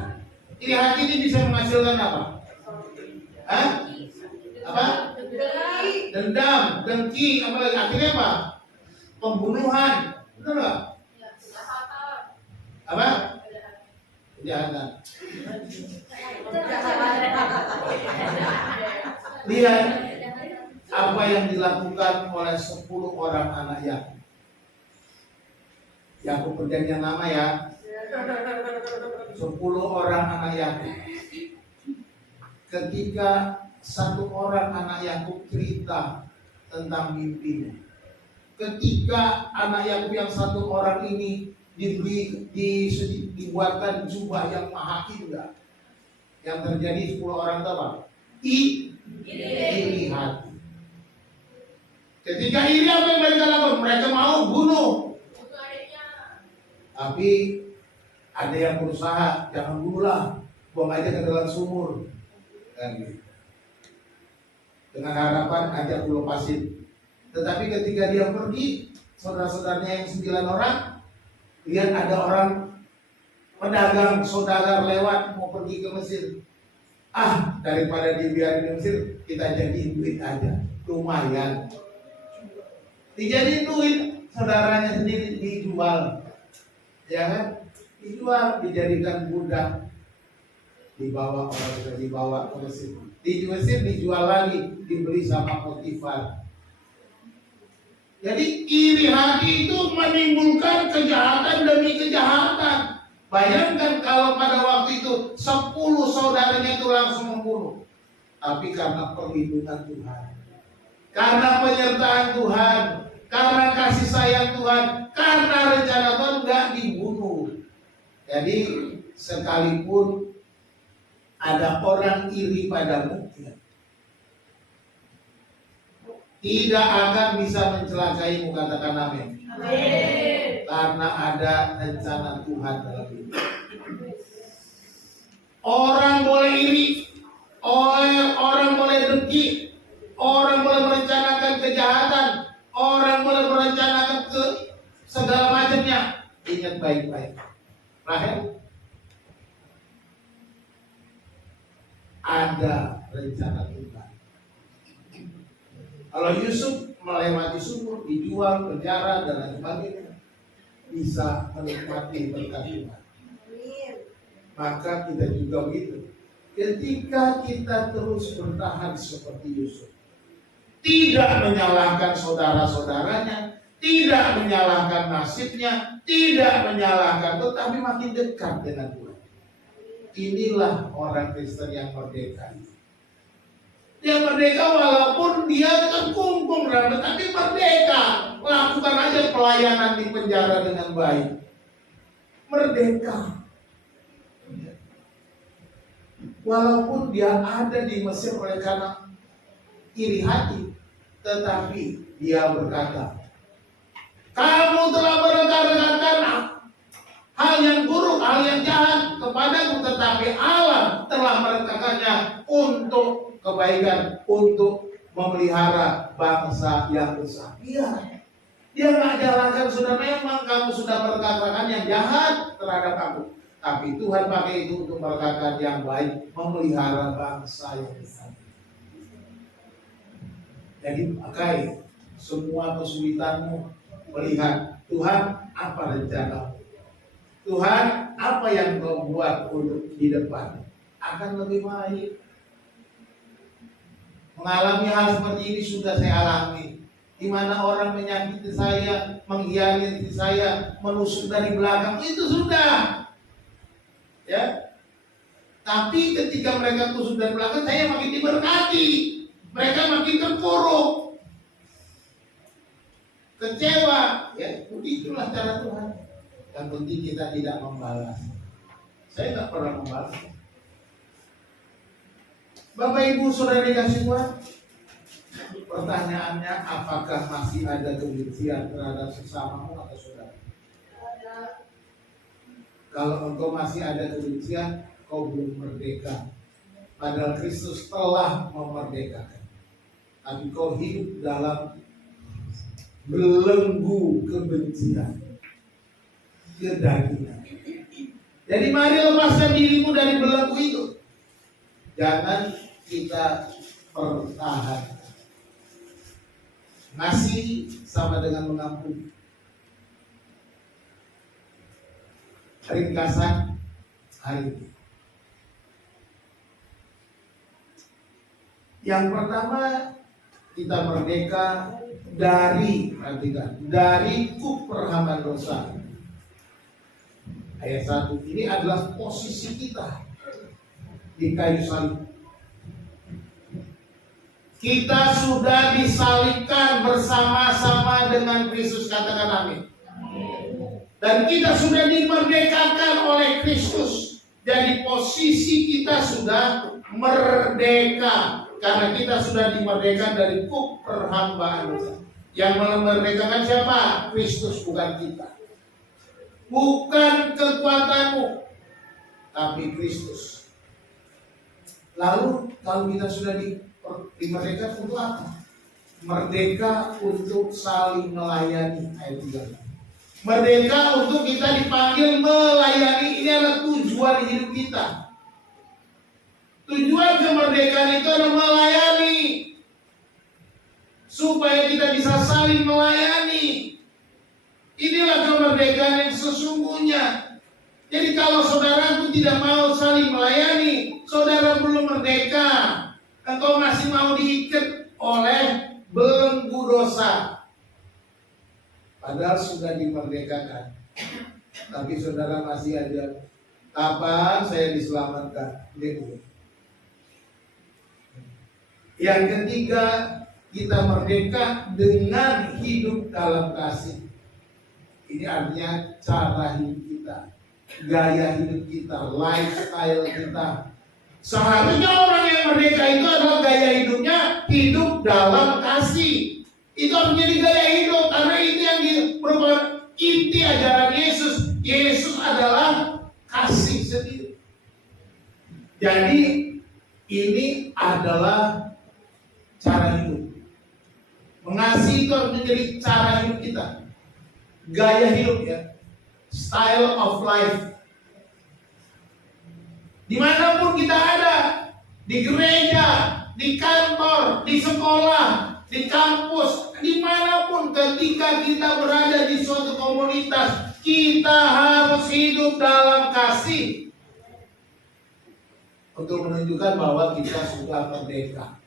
Iri hati ini bisa menghasilkan apa? Hah? Apa? Dendam, dengki, apalagi akhirnya apa? Pembunuhan, betul nggak? Apa? Kejahatan. Lihat apa yang dilakukan oleh 10 orang anak Yakub. Yakub perjanjian lama ya. 10 orang anak Yakub. Ketika satu orang anak Yakub cerita tentang mimpinya, ketika anak Yakub yang satu orang ini dibuatkan jubah yang maha indah, yang terjadi 10 orang apa? Iri hati. Ketika iri, apa yang mereka lakukan? Mereka mau bunuh. Tapi ada yang berusaha, jangan bunuhlah, buang aja ke dalam sumur. Dengan harapan ajak aku lepasin. Tetapi ketika dia pergi, saudara-saudaranya yang 9 orang, lihat ada orang pedagang saudagar lewat mau pergi ke Mesir. Daripada dibiarin di Mesir, kita jadiin duit aja, lumayan. Dijadiin duit, saudaranya sendiri dijual, ya kan? Dijual, dijadikan budak, dibawa orang itu dibawa ke Mesir. Di Mesir dijual lagi, dibeli sama Potifar. Jadi iri hati itu menimbulkan kejahatan demi kejahatan. Bayangkan kalau pada waktu itu 10 saudaranya itu langsung membunuh. Tapi karena perlindungan Tuhan, karena penyertaan Tuhan, karena kasih sayang Tuhan, karena rencana Tuhan nggak dibunuh. Jadi sekalipun ada orang iri padamu, tidak akan bisa mencelakaimu, katakan amin. Amin. Karena ada rencana Tuhan dalam hidup. Orang boleh iri, orang boleh dengki, orang boleh merencanakan kejahatan, orang boleh merencanakan ke segala macamnya. Ingat baik-baik, Rahel, ada rencana Tuhan. Kalau Yusuf melewati sumur, dijual, penjara, dan lain sebagainya, bisa menikmati berkat Tuhan. Maka kita juga begitu. Ketika kita terus bertahan seperti Yusuf, tidak menyalahkan saudara-saudaranya, tidak menyalahkan nasibnya, tidak menyalahkan, tetapi makin dekat dengan Tuhan. Inilah orang Kristen yang merdeka. Dia merdeka walaupun dia terkungkung, tapi merdeka. Lakukan aja pelayanan di penjara dengan baik. Merdeka. Walaupun dia ada di Mesir oleh karena iri hati, tetapi dia berkata, kamu telah merencanakan hal yang buruk, hal yang jahat kepadaku, tetapi Allah telah merencanakannya untuk kebaikan, untuk memelihara bangsa yang besar. Dia nggak jalankan, sudah memang kamu sudah merencanakan yang jahat terhadap aku, tapi Tuhan pakai itu untuk merencanakan yang baik, memelihara bangsa yang besar. Jadi pakai semua kesulitanmu, melihat Tuhan apa rencana, Tuhan apa yang kau buat untuk di depan akan lebih baik. Mengalami hal seperti ini sudah saya alami, di mana orang menyakiti saya, mengkhianati saya, menusuk dari belakang, itu sudah. Ya. Tapi ketika mereka tusuk dari belakang, saya makin diberkati, mereka makin terpuruk, kecewa. Ya, begitulah cara Tuhan. Yang penting kita tidak membalas. Saya tidak pernah membalas. Bapak Ibu Saudara dikasih Tuhan, pertanyaannya, apakah masih ada kebencian terhadap sesamamu atau saudara? Kalau engkau masih ada kebencian, kau belum merdeka. Padahal Kristus telah memerdekakan. Tapi kau hidup dalam belenggu kebencian, kedagingan. Jadi mari lepaskan dirimu dari belenggu itu. Jangan kita bertahan. Ngasih sama dengan mengampuni. Ringkasan hari ini. Yang pertama, kita merdeka dari, perhatikan, dari kuk perhambaan dosa. Ayat 1 ini adalah posisi kita di kayu salib. Kita sudah disalibkan bersama-sama dengan Kristus, katakan amin. Dan kita sudah dimerdekakan oleh Kristus. Jadi posisi kita sudah merdeka, karena kita sudah dimerdekakan dari kuk perhambaan dosa. Yang memerdekakan siapa? Kristus, bukan kita. Bukan kekuatanmu, tapi Kristus. Lalu kalau kita sudah dimerdekakan untuk apa? Merdeka untuk saling melayani, ayat 3. Merdeka untuk kita dipanggil melayani. Ini adalah tujuan hidup kita. Tujuan kemerdekaan itu adalah melayani, supaya kita bisa saling melayani. Inilah kemerdekaan yang sesungguhnya. Jadi kalau saudaraku tidak mau saling melayani, saudara belum merdeka. Engkau masih mau diikat oleh belenggu dosa. Padahal sudah dimerdekakan. Tapi saudara masih ada, kapan saya diselamatkan? Gitu. Yang ketiga, kita merdeka dengan hidup dalam kasih. Ini artinya cara hidup kita, gaya hidup kita, lifestyle kita. Seharusnya orang yang merdeka itu adalah gaya hidupnya hidup dalam kasih. Itu harus menjadi gaya hidup, karena itu yang merupakan inti ajaran Yesus. Yesus adalah kasih sendiri. Jadi ini adalah cara hidup. Mengasihi itu harus menjadi cara hidup kita, gaya hidup ya, style of life. Dimanapun kita ada, di gereja, di kantor, di sekolah, di kampus, dimanapun ketika kita berada di suatu komunitas, kita harus hidup dalam kasih untuk menunjukkan bahwa kita sudah merdeka.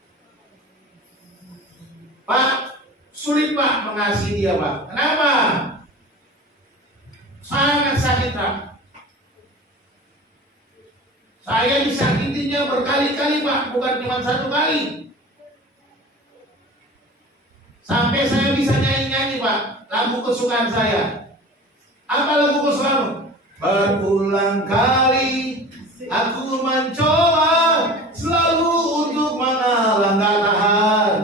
Pak, sulit Pak mengasihi dia Pak. Kenapa? Sangat sakit Pak. Saya disakitinya berkali-kali Pak, bukan cuma satu kali. Sampai saya bisa nyanyi-nyanyi Pak, lagu kesukaan saya. Apa lagu kesukaan? Berulang kali aku mencoba selalu untuk mengalah, nggak tahan.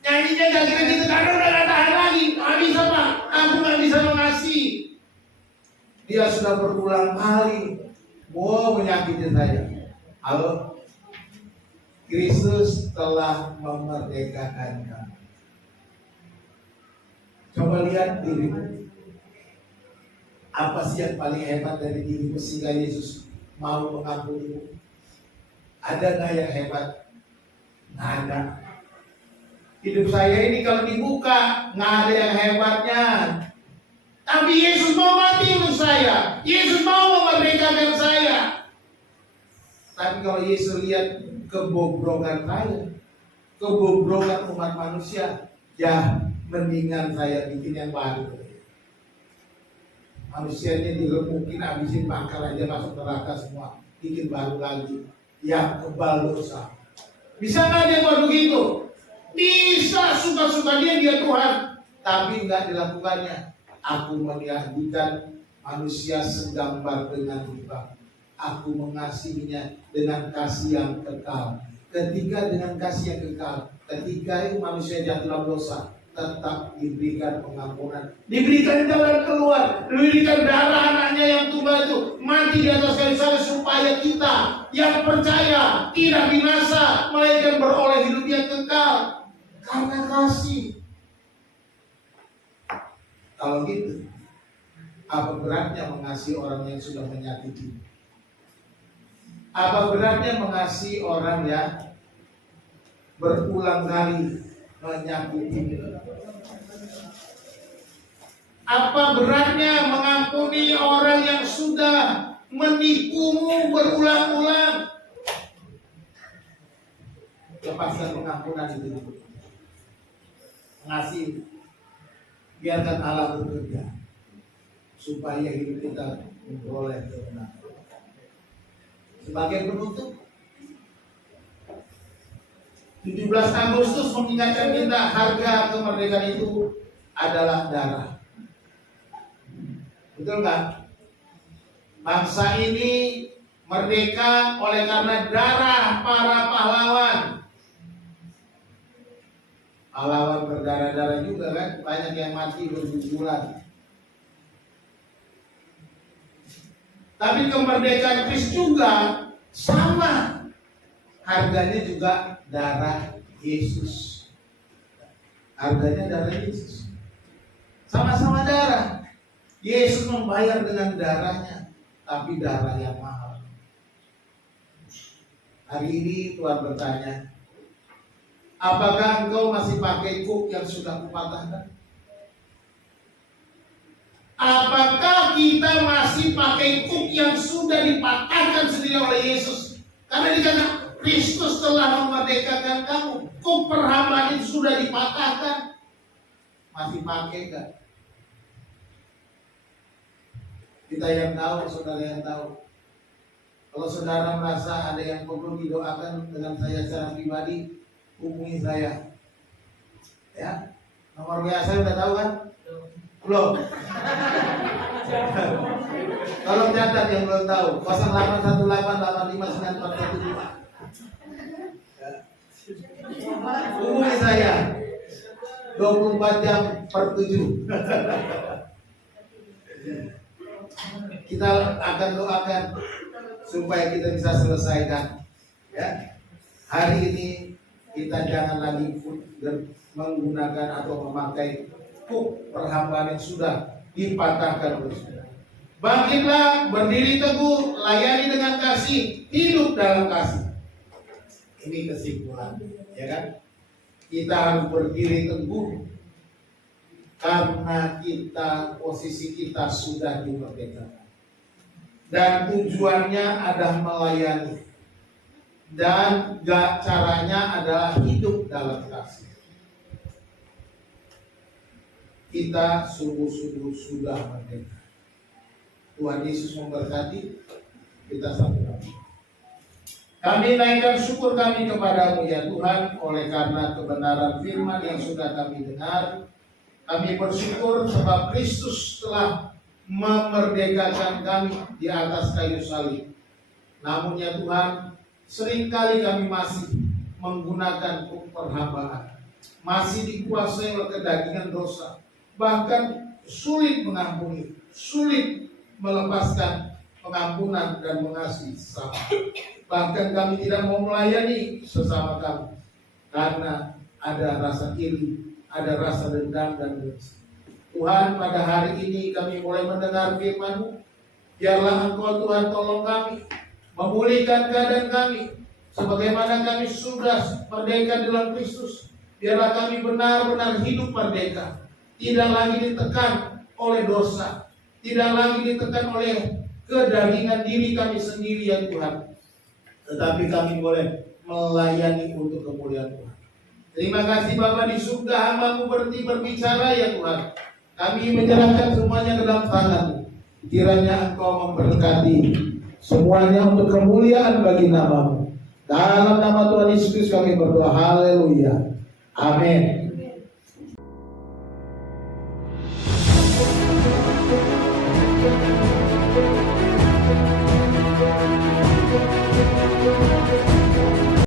Nyanyinya gak kira gitu karena udah gak tahan lagi. Nggak bisa Pak, aku gak bisa mengasihi. Dia sudah berulang kali mau menyakiti saya. Halo, Kristus telah memerdekakan kamu. Coba lihat dirimu. Apa sih yang paling hebat dari dirimu sehingga Yesus mau mengampunimu? Ada nggak yang hebat? Nggak ada. Hidup saya ini kalau dibuka nggak ada yang hebatnya. Tapi Yesus mau mati untuk saya. Yesus mau memerdekakan saya. Tapi kalau Yesus lihat kebobrokan saya, kebobrokan umat manusia, ya mendingan saya bikin yang baru. Manusianya diremukin, habisin bakal aja, masuk neraka semua. Bikin baru lagi, yang kebal dosa. Bisa nggak dia buat begitu? Bisa, suka-suka dia Tuhan. Tapi nggak dilakukannya. Aku menjadikan manusia segambar dengan rupa. Aku mengasihinya dengan kasih yang kekal. Ketika dengan kasih yang kekal, ketika itu manusia jatuh dalam dosa, tetap diberikan pengampunan, diberikan jalan keluar, diberikan darah anaknya yang tunggal itu mati di atas kayu salib supaya kita yang percaya tidak binasa, melainkan beroleh hidup yang kekal karena kasih. Kalau gitu, apa beratnya mengasihi orang yang sudah menyakiti? Apa beratnya mengasihi orang yang berulang kali menyakiti? Apa beratnya mengampuni orang yang sudah menipumu berulang-ulang? Lepaskan pengampunan itu. Mengasihi. Biarkan Allah bekerja supaya hidup kita memperoleh kebenaran. Sebagai penutup, 17 Agustus mengingatkan kita harga kemerdekaan itu adalah darah. Betul nggak? Bangsa ini merdeka oleh karena darah para pahlawan. Pahlawan berdarah-darah juga kan, banyak yang mati berguguran. Tapi kemerdekaan Kristus juga sama, harganya juga darah Yesus. Harganya darah Yesus. Sama-sama darah. Yesus membayar dengan darahnya, tapi darah yang mahal. Hari ini Tuhan bertanya, apakah engkau masih pakai kuk yang sudah kupatahkan? Apakah kita masih pakai kuk yang sudah dipatahkan sendiri oleh Yesus? Karena dikatakan Kristus telah memerdekakan kamu. Kuk perhambaan itu sudah dipatahkan. Masih pakai enggak? Kita yang tahu, saudara yang tahu. Kalau saudara merasa ada yang perlu didoakan dengan saya secara pribadi, hubungi saya. Ya, nomor WA saya udah tahu kan? Belum. Kalau catat yang belum tahu, 0818859415. Hubungi saya 24 jam per 7. Kita akan doakan supaya kita bisa selesaikan. Ya, hari ini kita jangan lagi menggunakan atau memakai kuk perhambaan yang sudah dipatahkan oleh saudara. Bangkitlah, berdiri teguh, layani dengan kasih, hidup dalam kasih. Ini kesimpulan, ya kan? Kita harus berdiri teguh karena posisi kita sudah dimerdekakan. Dan tujuannya adalah melayani. Dan caranya adalah hidup dalam kasih. Kita sungguh-sungguh sudah merdeka. Tuhan Yesus memberkati kita satu-satu. Kami naikkan syukur kami kepadamu ya Tuhan, oleh karena kebenaran firman yang sudah kami dengar. Kami bersyukur sebab Kristus telah memerdekakan kami di atas kayu salib. Namun ya Tuhan, seringkali kami masih menggunakan perhambaan, masih dikuasai oleh kedagingan dosa, bahkan sulit mengampuni, sulit melepaskan pengampunan dan mengasihi sesama. Bahkan kami tidak mau melayani sesama kami karena ada rasa iri, ada rasa dendam dan benci. Tuhan, pada hari ini kami mulai mendengar firman-Mu. Biarlah Engkau Tuhan tolong kami, memulihkan keadaan kami, sebagaimana kami sudah merdeka dalam Kristus. Biarlah kami benar-benar hidup merdeka, tidak lagi ditekan oleh dosa, tidak lagi ditekan oleh kedagingan diri kami sendiri ya Tuhan, tetapi kami boleh melayani untuk kemuliaan Tuhan. Terima kasih Bapa di surga, hamba-Mu berhenti berbicara ya Tuhan. Kami menyerahkan semuanya ke dalam tangan-Mu. Kiranya Engkau memberkati semuanya untuk kemuliaan bagi nama-Mu. Dalam nama Tuhan Yesus Kristus kami berdoa. Haleluya. Amin.